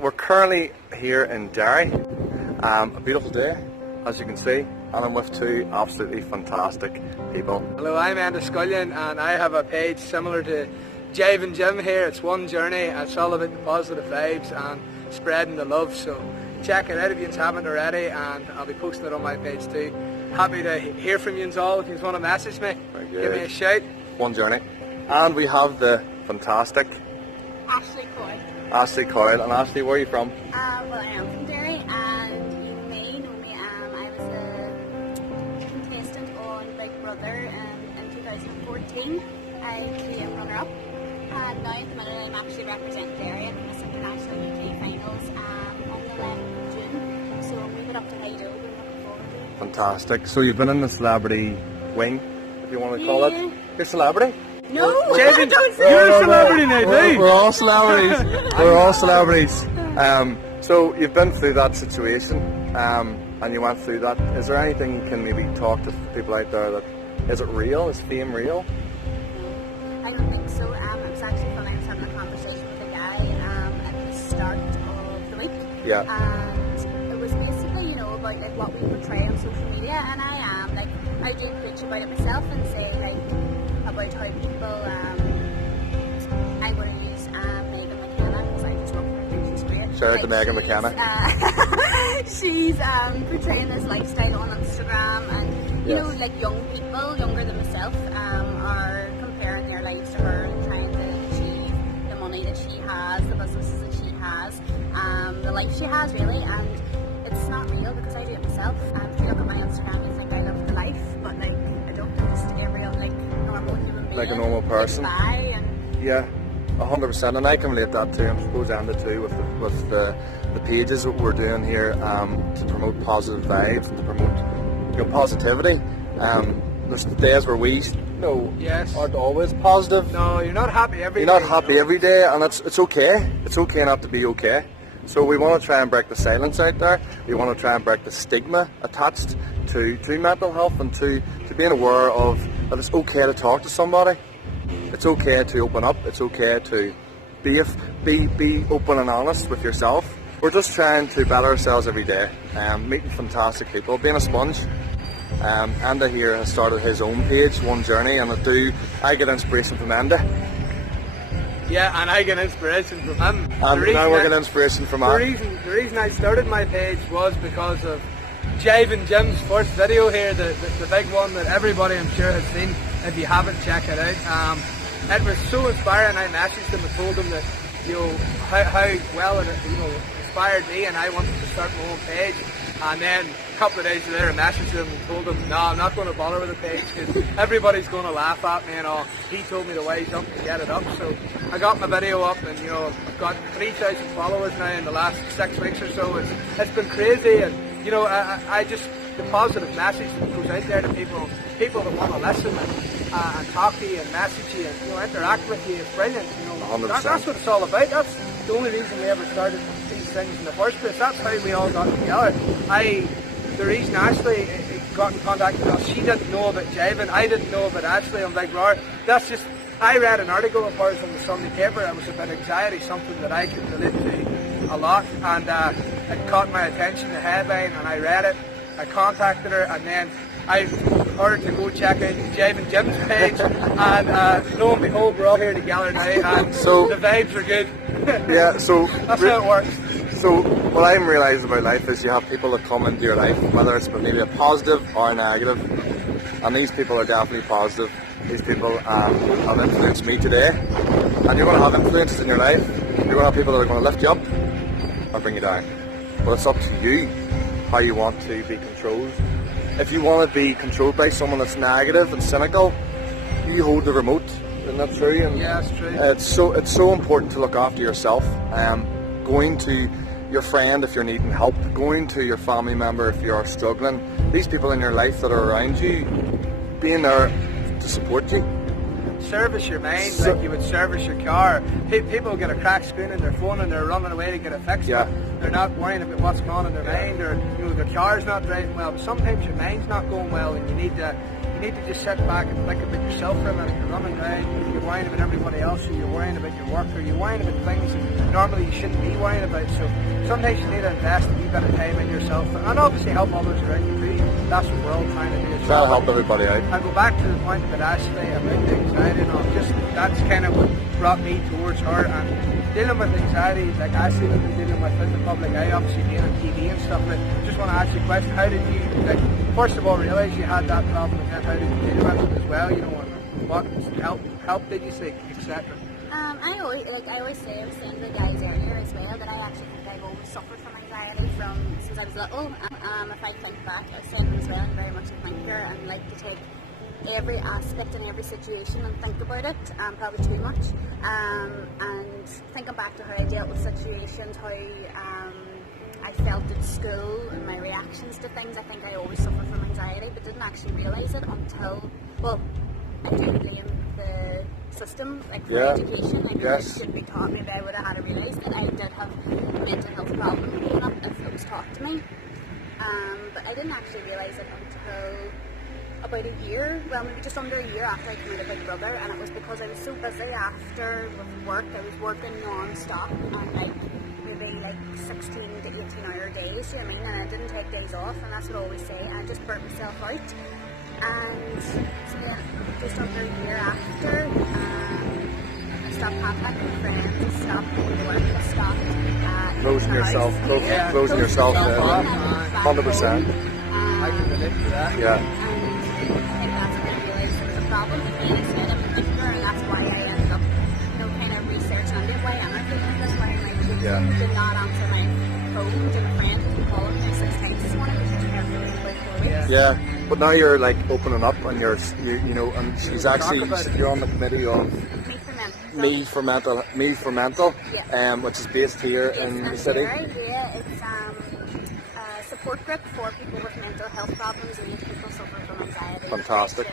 we're currently here in Derry. A beautiful day, as you can see, and I'm with two absolutely fantastic people. Hello, I'm Andy Scullion, and I have a page similar to Jive and Jim here. It's 1Journey. It's all about the positive vibes and spreading the love. So check it out if you haven't already, and I'll be posting it on my page too. Happy to hear from you all. If you want to message me, give me a shout. 1Journey. And we have the fantastic Ashleigh Coyle. Ashleigh Coyle. And Ashleigh, where are you from? Well, I am from Derry, and you may know me. I was a contestant on Big Brother in 2014. I came runner-up, and now at the minute I'm actually representing Derry in Miss International UK Finals on the 11th of June. So we went up to Coyle. We're looking forward to it. Fantastic. So you've been in the celebrity wing, if you want to call it. You're a celebrity? No, Javen, don't say you're a that. celebrity now, too. We're all celebrities. We're all celebrities. So you've been through that situation, and you went through that. Is there anything you can maybe talk to people out there that, is it real? Is fame real? I don't think so. It was actually fun. I was having a conversation with a guy at the start of the week. Yeah. And it was basically, about like what we portray on social media, and I do preach about it myself and say about how people. I'm going to use Megan McKenna because I just love her. I think she's great. Shout out to Megan McKenna. She's portraying this lifestyle on Instagram, and you Yes. know, like young people, younger than myself, are comparing their lives to her and trying to achieve the money that she has, the businesses that she has, the life she has really, and it's not real because I do it myself. If you look at my Instagram, you think I live the life, but I don't. I'm just every normal human being. Like a normal person. Yeah, 100%, and I can relate that too. I suppose Andy too with the pages that we're doing here to promote positive vibes and to promote positivity. There's days where we Yes. aren't always positive. No, you're not happy every You're day. not happy every day, and it's okay. It's okay not to be okay. So we want to try and break the silence out there. We want to try and break the stigma attached to mental health and to being aware of that it's okay to talk to somebody. It's okay to open up. It's okay to be open and honest with yourself. We're just trying to better ourselves every day, meeting fantastic people, being a sponge. Andy here has started his own page, 1Journey, and I get inspiration from Andy. Yeah, and I get inspiration from him. And now we're getting inspiration from Andy. The reason I started my page was because of Jive and Jim's first video here, the big one that everybody I'm sure has seen. If you haven't, check it out. It was so inspiring. I messaged him and told him that how well it inspired me, and I wanted to start my own page. And then a couple of days later I messaged him and told him, no, I'm not going to bother with the page because everybody's going to laugh at me and all. He told me to wise up to get it up, so I got my video up, and I've got 3,000 followers now in the last 6 weeks or so. It's been crazy, and I just, the positive message that goes out there to people that want to listen and talk to you and message you and interact with you is brilliant. 100%. That's what it's all about. That's the only reason we ever started these things in the first place. That's how we all got together. The reason Ashleigh got in contact with us, she didn't know about Jive, I didn't know about Ashleigh on Big Brother. That's just, I read an article of hers on the Sunday paper. It was about anxiety, something that I could relate to a lot, and it caught my attention, the headline, and I read it. I contacted her, and then I ordered to go check out Jive and Jim's page, and lo and behold, we're all here together now, and So- the vibes are good. Yeah, so That's how it works. So what I'm realising about life is you have people that come into your life, whether it's maybe a positive or a negative, and these people are definitely positive. These people have influenced me today, and you're going to have influences in your life. You're going to have people that are going to lift you up or bring you down. But it's up to you how you want to be controlled. If you want to be controlled by someone that's negative and cynical, you hold the remote. Isn't that true? And Yeah, it's true. it's so important to look after yourself. Going to your friend if you're needing help, going to your family member if you're struggling. These people in your life that are around you, being there to support you. Service your mind like you would service your car. People get a cracked screen in their phone and they're running away to get it fixed. Yeah. They're not worrying about what's going on in their mind, or their car's not driving well. But sometimes your mind's not going well, and you need to you need to just sit back and think about yourself for a minute. You're running around, you're worrying about everybody else, or you're worrying about your work, or you're worrying about things that normally you shouldn't be worrying about. So sometimes you need to invest a wee bit of time in yourself, and obviously help others around you too. That's what we're all trying to do. Try to help everybody out. I go back to the point about Ashleigh, about the anxiety and all. Just that's kind of what brought me towards her, and dealing with anxiety like Ashleigh has been dealing with in the public eye, obviously being on TV and stuff. But just want to ask you a question: how did you, like, first of all, realise you had that problem, and then how did you deal with it as well? You know, and what help did you seek, etc. I always say, I was saying to the guys earlier as well, that I actually think I've always suffered from anxiety since I was little. If I think back, I was saying as well, I'm very much a thinker and like to take every aspect and every situation and think about it, probably too much. And thinking back to how I dealt with situations, how I felt at school and my reactions to things, I think I always suffered from anxiety, but didn't actually realise it until, well, I do blame the system, like for education. I really should be taught. Maybe I would have had to realise that I did have a mental health problem growing up if it was taught to me. But I didn't actually realise it until about a year, well maybe just under a year after I came out of Big Brother, and it was because I was so busy after with work. I was working non-stop and like maybe like 16 to 18 hour days, you know what I mean, and I didn't take days off, and that's what I always say, and I just burnt myself out. And so then just under a year after, I stopped contacting friends, I stopped going to work, I stopped Closing yourself, closing yourself down, 100%. I can relate to that. Yeah. And I think that's when I realised there was a problem with me. I said I'm a thinker, and that's why I ended up, kind of researching on it. Why am I feeling this way? And like, did not answer my phone to a friend who called me 6 times this morning, which was never really about 4 weeks. Yeah, but now you're like opening up, and and she's actually, you're on the committee of Me for Mental, which is based here in the city. Yeah, it's a support group for people with mental health problems and people suffering from anxiety, Fantastic.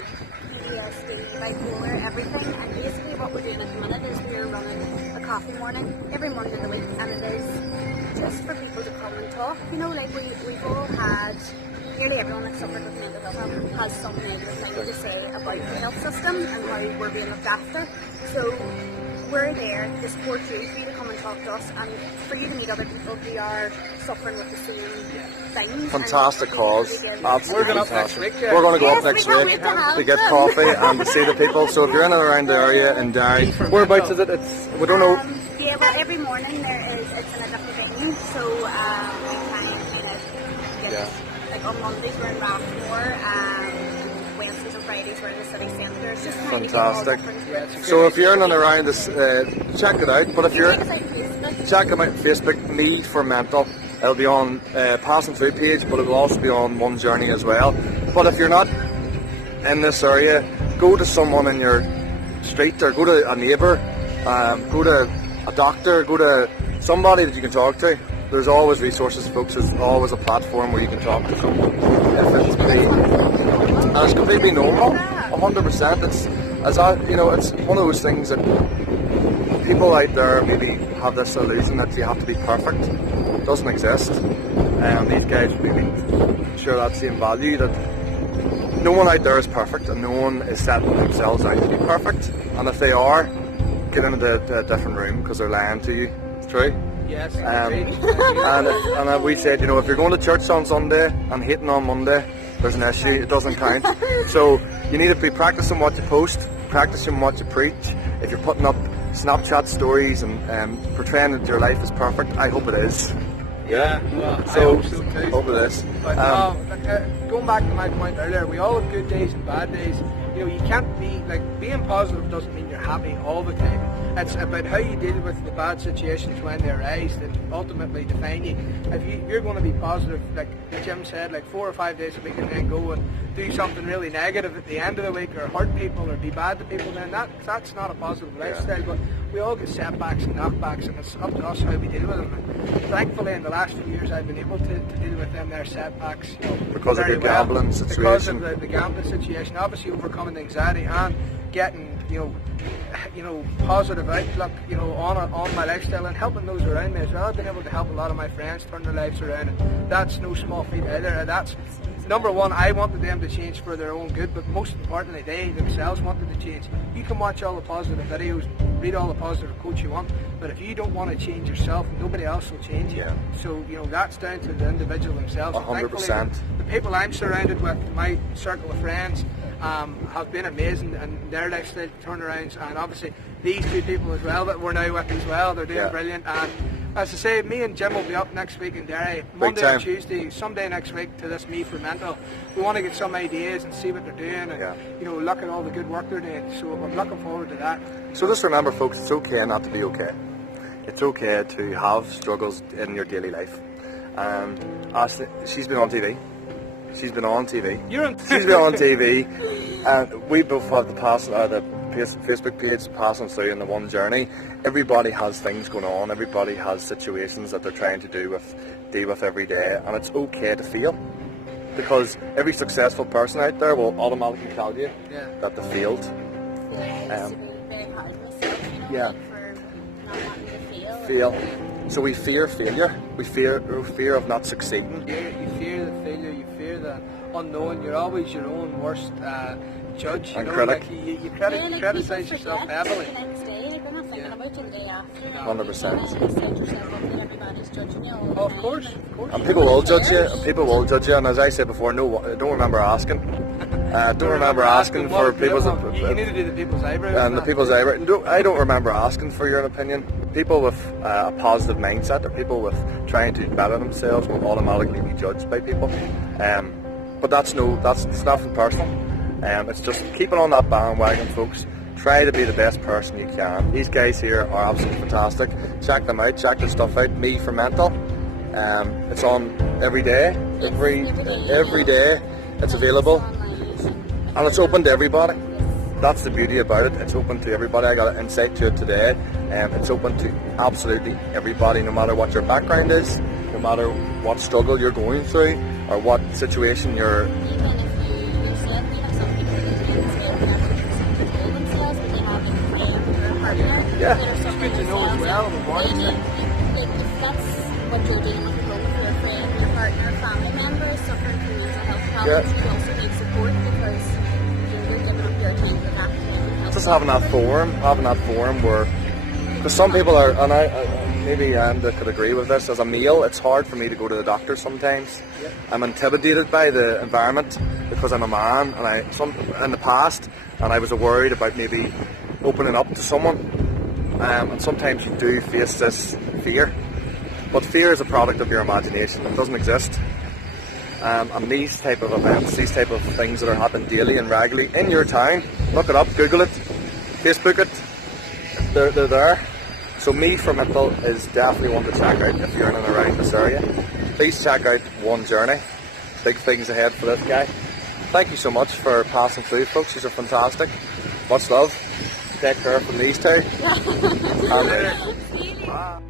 PTSD, bipolar, everything. And basically what we're doing at the minute is we're running a coffee morning every Monday of the week, and it is just for people to come and talk. Like we've all had, nearly everyone that's suffered with mental health has some negative thing to say about the health system and how we're being looked after. So we're there to support you, for you to come and talk to us, and for you to meet other people who are suffering with the same things. Fantastic cause. We're going up next week. We're going to go up next week to get coffee and to see the people. So if you're in and around the area in Derry, whereabouts is it? We don't know. Yeah, well, every morning it's in a different venue, so we try and kind of get like on Mondays we're in Rathmore, Wednesdays and Fridays we're in the city centre. It's just kind of fantastic. So if you're in and around this, check it out. But if you're check them out on Facebook, Me for Mental. It'll be on Passing Through page, but it will also be on 1Journey as well. But if you're not in this area, go to someone in your street, or go to a neighbour, go to a doctor, go to somebody that you can talk to. There's always resources, folks. There's always a platform where you can talk to someone. And it's completely normal, 100%. It's one of those things that people out there maybe have this illusion that you have to be perfect. It doesn't exist. These guys maybe share that same value, that no one out there is perfect, and no one is setting themselves out to be perfect. And if they are, get into a different room, because they're lying to you. It's true. Yes. And we said, if you're going to church on Sunday and hating on Monday, there's an issue. It doesn't count. So you need to be practicing what you post, practicing what you preach. If you're putting up Snapchat stories and portraying that your life is perfect, I hope it is. Yeah, well, so, I hope so too. Hope it is. But going back to my point earlier, we all have good days and bad days. You can't be, being positive doesn't mean you're happy all the time. It's about how you deal with the bad situations when they arise that ultimately define you. If you're going to be positive, like Jim said, 4 or 5 days a week, and then go and do something really negative at the end of the week, or hurt people, or be bad to people, then that's not a positive lifestyle. But we all get setbacks and knockbacks, and it's up to us how we deal with them. And thankfully, in the last few years, I've been able to deal with them, their setbacks. Because of the gambling situation. Because of the gambling situation, obviously overcoming the anxiety and getting positive outlook, on my lifestyle and helping those around me as well. I've been able to help a lot of my friends turn their lives around, and that's no small feat either. And that's number one. I wanted them to change for their own good, but most importantly, they themselves wanted to change. You can watch all the positive videos, read all the positive quotes you want, but if you don't want to change yourself, nobody else will change you. So that's down to the individual themselves. 100%. The people I'm surrounded with, my circle of friends, have been amazing in their lifestyle turnarounds, and obviously these two people as well that we're now with as well, they're doing brilliant. And as I say, me and Jim will be up next week in Derry, Monday or Tuesday, someday next week, to this Me for Mental. We want to get some ideas and see what they're doing, and look at all the good work they're doing. So I'm looking forward to that. So just remember, folks, it's okay not to be okay. It's okay to have struggles in your daily life. Ashleigh, she's been on TV. She's been on TV. She's been on TV, and we both have the Facebook page passing through in the 1Journey. Everybody has things going on. Everybody has situations that they're trying to deal with every day, and it's okay to feel, because every successful person out there will automatically tell you that they failed. Very hard on myself, for not wanting to Fail. So we fear failure. We fear of not succeeding. You fear the failure. You fear the unknown. You're always your own worst judge. And critic. Like you criticize yourself heavily. The next day, you're not thinking about it the day after. 100%. You set yourself up that everybody's judging you all the Of time. course. And people will judge you. And people will judge you. And as I said before, no, don't remember asking. Don't remember asking for people's. You need to do the people's eyebrows. And the people's eyebrows. I don't remember asking for your opinion. People with a positive mindset, or people with trying to better themselves, will automatically be judged by people. But it's nothing personal. It's just keeping on that bandwagon, folks. Try to be the best person you can. These guys here are absolutely fantastic. Check them out. Check their stuff out. Me for Mental. It's on every day. Every day. It's available, and it's open to everybody. That's the beauty about it. It's open to everybody. I got an insight to it today. It's open to absolutely everybody, no matter what your background is, no matter what struggle you're going through, or what situation you're. Even if you said we have some people that do this, they don't control themselves, but they have a friend or a partner. Yeah. That are suffering It's good to know as well, the warning thing. If that's what you're dealing with at home, if your friend, your partner, family member is suffering from mental health problems, you also need support, because you're giving up your time for that mental health. Just having that forum where, because some people are, and maybe Andy could agree with this, as a male, it's hard for me to go to the doctor sometimes. I'm intimidated by the environment because I'm a man, and in the past, and I was worried about maybe opening up to someone, and sometimes you do face this fear, but fear is a product of your imagination. It doesn't exist. And these type of events, these type of things that are happening daily and regularly in your town, look it up, Google it, Facebook it, they're there. So Me for Mental is definitely one to check out if you're in and around this area. Please check out 1Journey. Big things ahead for this guy. Thank you so much for passing through, folks. These are fantastic. Much love. Take care from these two. And,